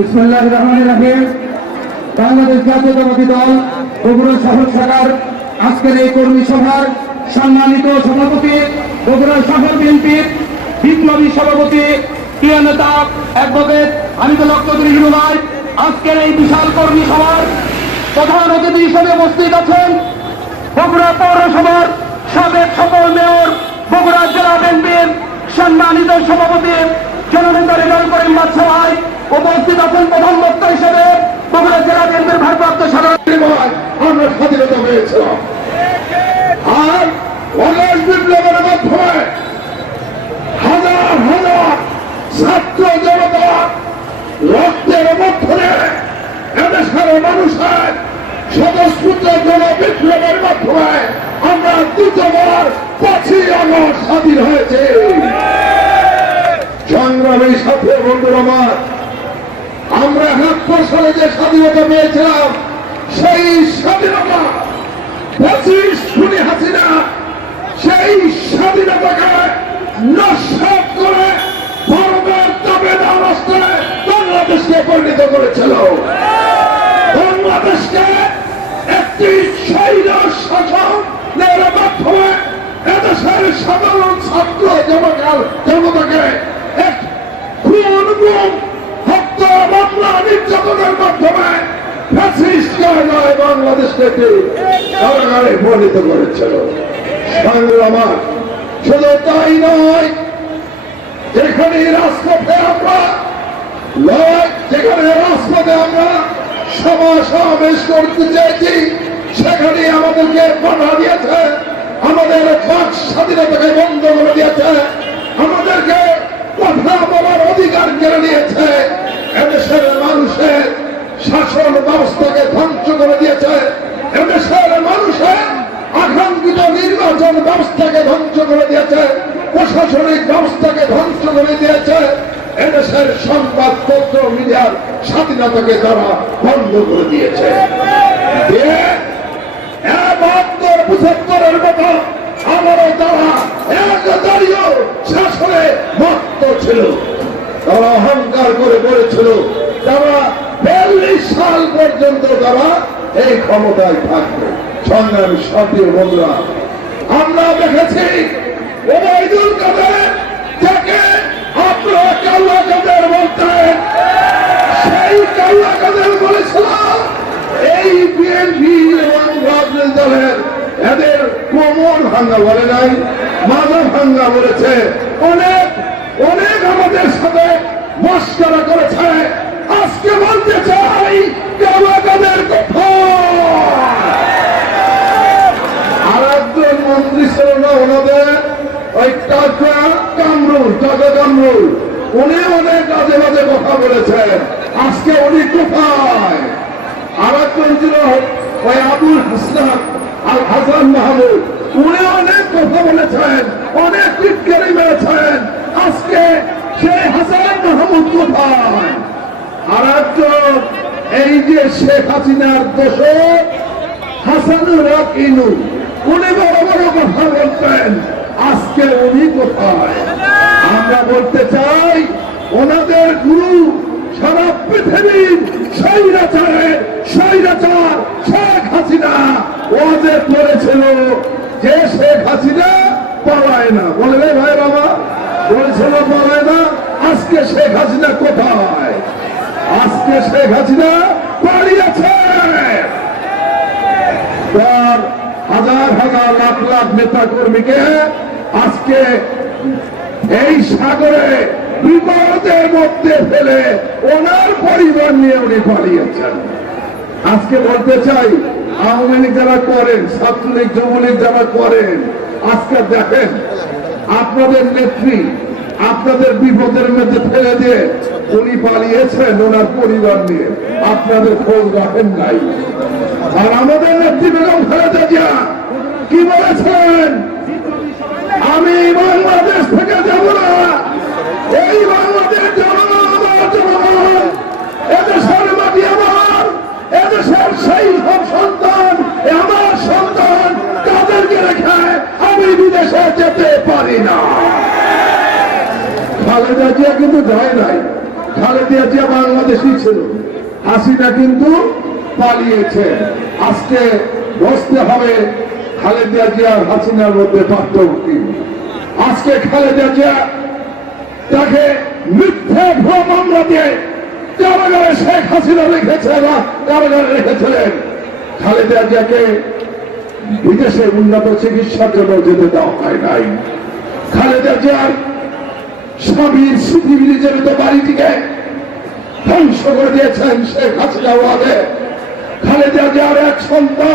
বিসমুল্লাহ রহমান রাহিম। বাংলাদেশ জাতীয়তাবাদী দল, বগুড়া শহর শাখার আজকের এই কর্মী সভার সম্মানিত সভাপতি, বগুড়া শহর বিএনপির বিপ্লবী সভাপতি, প্রিয় নেতা, অ্যাডভোকেট হক চৌধুরী হিরু ভাই, আজকের এই বিশাল কর্মী সভার প্রধান অতিথি হিসেবে উপস্থিত আছেন বগুড়া পৌরসভার সাবেক সকল মেয়র, বগুড়া জেলা বিএনপির সম্মানিত সভাপতি, জননেতা রেজাল করিম বাদশাহ উপস্থিত আছেন প্রধান বক্তা হিসেবে বগুড়া জেলা বিএনপির ভারপ্রাপ্ত সাধারণ আমরা স্বাধীনতা পেয়েছিলাম আর অনেক বিপ্লবের মাধ্যমে হাজার হাজার ছাত্র জনতা রক্তের মধ্যে এদেশের মানুষের স্বতঃস্ফূর্ত জন বিপ্লবের মাধ্যমে আমরা দ্বিতীয়বার পাঁচই আগস্ট স্বাধীন হয়েছে। সংগ্রামী সাথে বন্ধুর আমার আমরা একাত্তর সালে যে স্বাধীনতা পেয়েছিলাম, সেই স্বাধীনতা পঁচিশ খুনি হাসিনা, সেই স্বাধীনতাকে নস্বাত করে ভারতের রাষ্ট্রে বাংলাদেশকে পরিণত করেছিল। বাংলাদেশকে একটি শৈল শাসনের মাধ্যমে এদেশের সাধারণ ছাত্র জনতাকে এক খুন হত্যা মামলা নির্যাতনের মাধ্যমে যেখানে রাজপথে আমরা আমরা সভা সমাবেশ করতে চাইছি সেখানে আমাদেরকে বাধা দিয়েছে, আমাদের বাক স্বাধীনতাকে বন্ধ করে দিয়েছে। নির্বাচন ব্যবস্থাকে ধ্বংস করে দিয়েছে, প্রশাসনিক ব্যবস্থাকে ধ্বংস করে দিয়েছে, এদেশের সংবাদপত্র, মিডিয়ার স্বাধীনতাকে তারা বন্ধ করে দিয়েছে। তারা সাল পর্যন্ত তারা এই ক্ষমতায় থাকবে। সংগ্রামী বন্ধুরা আমরা দেখেছি ওবায়দুল কাদের আপনারা কাদের বলতেন সেই কাদের বলেছিল, এই বিএনপি এবং দলের এদের কোমর ভাঙ্গা বলে নাই মাজা ভাঙ্গা বলেছে। অনেক অনেক আমাদের সাথে মস্করা করেছে। আজকে বলতে চাই কালাকাদের কথা আর একজন মন্ত্রী ছিল না ওনাদের ওই কামরুল অনেক কাজে বাজে কথা বলেছেন। আজকে উনি কোথায়? আর অনেক কথা বলেছেন, অনেক টিটকারি মেরেছেন। আজকে সেই হাসান মাহমুদ কোথায়? আর এই যে শেখ হাসিনার দোষক হাসানুর ইনু উনি বড় বড় কথা বলতেন আজকে উনি কোথায়? আমরা বলতে চাই, ওনাদের গুরু সারা পৃথিবীর স্বৈরাচারের স্বৈরাচার শেখ হাসিনা ওয়াজে করেছিল। যে শেখ হাসিনা পালায় না। বলে রে ভাই বাবা, বলেছিল পালায় না। আজকে শেখ হাসিনা কোথায়? আজকে শেখ হাসিনা পালিয়েছে। হাজার হাজার লাখ লাখ নেতা কর্মীকে আজকে এই সাগরে বিপদের মধ্যে ফেলে ওনার পরিবার নিয়ে উনি পালিয়েছেন। আজকে বলতে চাই, আওয়ামী লীগ যারা করেন, ছাত্রলীগ, যুবলীগ যারা করেন, আজকে দেখেন, আপনাদের নেত্রী, আপনাদের বিপদের মধ্যে ফেলে দিয়ে উনি পালিয়েছেন ওনার পরিবার নিয়ে। আপনাদের খোঁজ রাখেন নাই। আর আমাদের নেত্রী বেগম খালেদা জিয়া কি বলেছেন? আমি বাংলাদেশ থেকে যাব না। এই বাংলাদেশ মাটি আমার, এদেশের সেই সব সন্তান আমার সন্তান তাদেরকে রেখে আমি বিদেশে যেতে পারি না। খালেদা জিয়া কিন্তু যায় নাই। খালেদা জিয়া বাংলাদেশি ছিল। হাসিনা কিন্তু পালিয়েছে। আজকে বসতে হবে খালেদা জিয়া হাসিনার মধ্যে পার্থক্য কি? আজকে খালেদা জিয়া তাকে মিথ্যে ভ্রম মামলা দিয়ে কারাগারে শেখ হাসিনা রেখেছে বা কারাগারে রেখেছিলেন। খালেদা জিয়াকে বিদেশে উন্নত চিকিৎসার জন্য যেতে দেওয়া হয় নাই। খালেদা জিয়ার স্বামীর স্মৃতি জড়িত বাড়িটিকে ধ্বংস করে দিয়েছেন শেখ হাসিনা ওয়াদে। খালেদা জিয়ার এক সন্তান